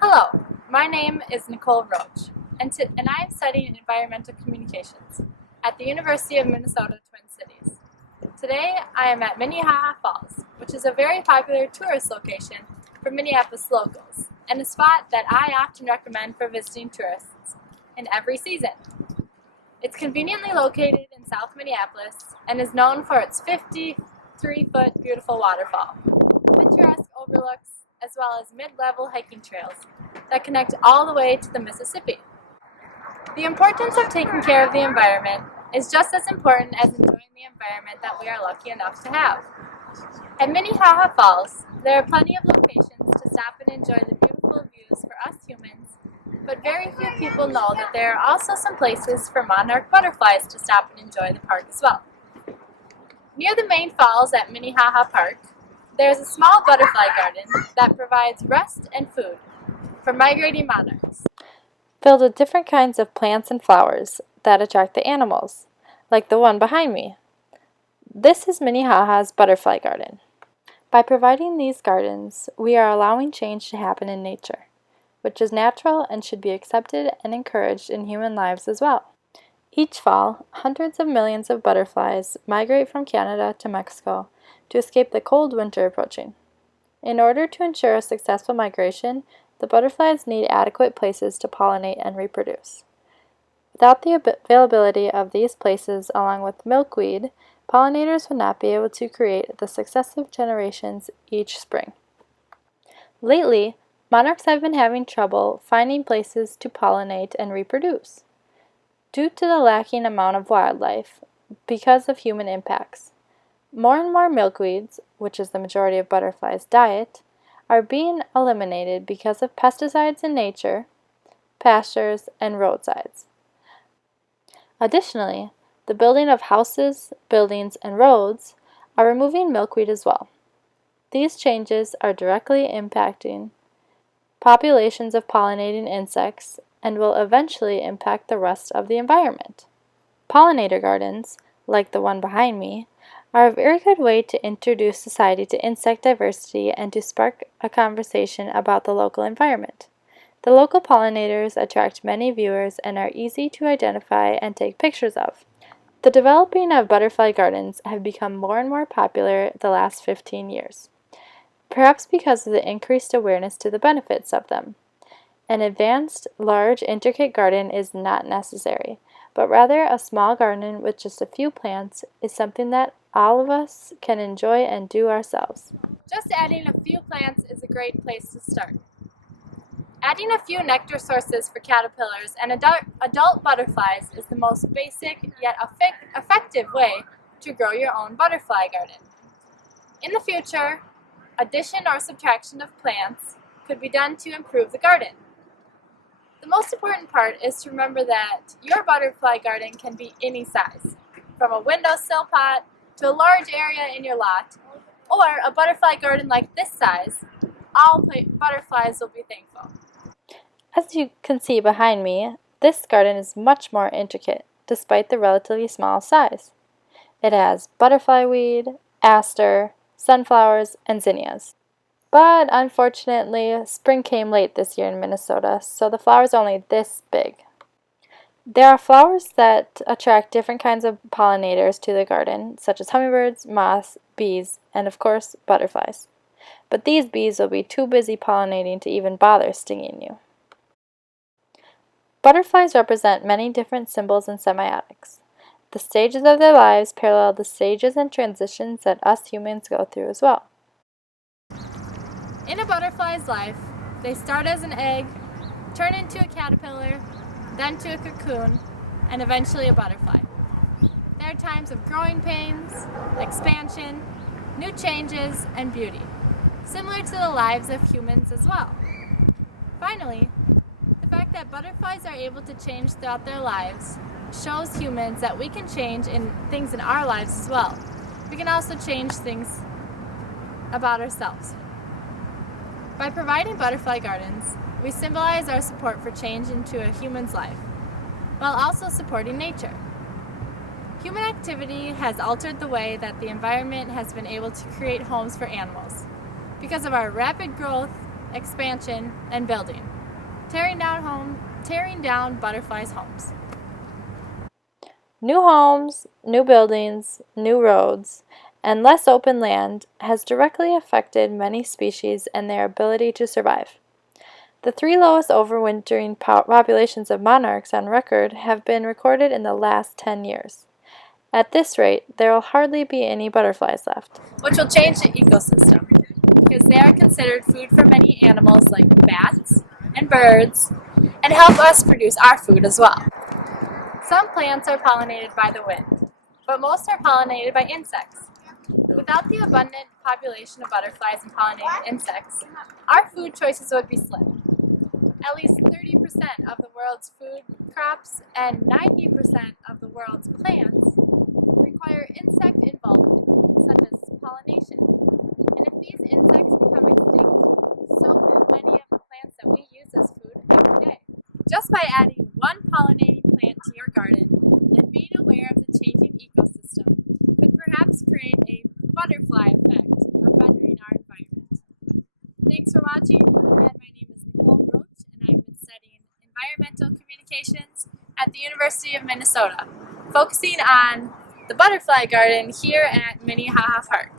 Hello, my name is Nicole Roach, and I am studying environmental communications at the University of Minnesota Twin Cities. Today, I am at Minnehaha Falls, which is a very popular tourist location for Minneapolis locals, and a spot that I often recommend for visiting tourists in every season. It's conveniently located in South Minneapolis and is known for its 53-foot beautiful waterfall, picturesque overlooks, as well as mid-level hiking trails that connect all the way to the Mississippi. The importance of taking care of the environment is just as important as enjoying the environment that we are lucky enough to have. At Minnehaha Falls, there are plenty of locations to stop and enjoy the beautiful views for us humans, but very few people know that there are also some places for monarch butterflies to stop and enjoy the park as well. Near the main falls at Minnehaha Park, there is a small butterfly garden that provides rest and food for migrating monarchs, filled with different kinds of plants and flowers that attract the animals, like the one behind me. This is Minnehaha's butterfly garden. By providing these gardens, we are allowing change to happen in nature, which is natural and should be accepted and encouraged in human lives as well. Each fall, hundreds of millions of butterflies migrate from Canada to Mexico to escape the cold winter approaching. In order to ensure a successful migration, the butterflies need adequate places to pollinate and reproduce. Without the availability of these places along with milkweed, pollinators would not be able to create the successive generations each spring. Lately, monarchs have been having trouble finding places to pollinate and reproduce due to the lacking amount of wildlife because of human impacts. More and more milkweeds, which is the majority of butterflies' diet, are being eliminated because of pesticides in nature, pastures, and roadsides. Additionally, the building of houses, buildings, and roads are removing milkweed as well. These changes are directly impacting populations of pollinating insects and will eventually impact the rest of the environment. Pollinator gardens, like the one behind me, are a very good way to introduce society to insect diversity and to spark a conversation about the local environment. The local pollinators attract many viewers and are easy to identify and take pictures of. The developing of butterfly gardens have become more and more popular the last 15 years, perhaps because of the increased awareness to the benefits of them. An advanced, large, intricate garden is not necessary, but rather a small garden with just a few plants is something that all of us can enjoy and do ourselves. Just adding a few plants is a great place to start. Adding a few nectar sources for caterpillars and adult butterflies is the most basic yet effective way to grow your own butterfly garden. In the future, addition or subtraction of plants could be done to improve the garden. The most important part is to remember that your butterfly garden can be any size, from a windowsill pot to a large area in your lot, or a butterfly garden like this size. All butterflies will be thankful. As you can see behind me, this garden is much more intricate, despite the relatively small size. It has butterfly weed, aster, sunflowers, and zinnias. But unfortunately, spring came late this year in Minnesota, so the flowers are only this big. There are flowers that attract different kinds of pollinators to the garden, such as hummingbirds, moths, bees, and of course, butterflies. But these bees will be too busy pollinating to even bother stinging you. Butterflies represent many different symbols and semiotics. The stages of their lives parallel the stages and transitions that us humans go through as well. In a butterfly's life, they start as an egg, turn into a caterpillar, then to a cocoon, and eventually a butterfly. There are times of growing pains, expansion, new changes, and beauty, similar to the lives of humans as well. Finally, the fact that butterflies are able to change throughout their lives shows humans that we can change in things in our lives as well. We can also change things about ourselves. By providing butterfly gardens, we symbolize our support for change into a human's life, while also supporting nature. Human activity has altered the way that the environment has been able to create homes for animals. Because of our rapid growth, expansion, and building, tearing down butterflies' homes. New homes, new buildings, new roads, and less open land has directly affected many species and their ability to survive. The three lowest overwintering populations of monarchs on record have been recorded in the last 10 years. At this rate, there will hardly be any butterflies left. Which will change the ecosystem, because they are considered food for many animals like bats and birds, and help us produce our food as well. Some plants are pollinated by the wind, but most are pollinated by insects. Without the abundant population of butterflies and pollinated insects, our food choices would be slim. At least 30% of the world's food crops and 90% of the world's plants require insect involvement, such as pollination. And if these insects become extinct, so will many of the plants that we use as food every day. Just by adding one pollinating plant to your garden and being aware of the changing ecosystem could perhaps create a butterfly effect of bettering our environment. Thanks for watching. Again, my name is Nicole Roach, and I've been studying environmental communications at the University of Minnesota, focusing on the butterfly garden here at Minnehaha Park.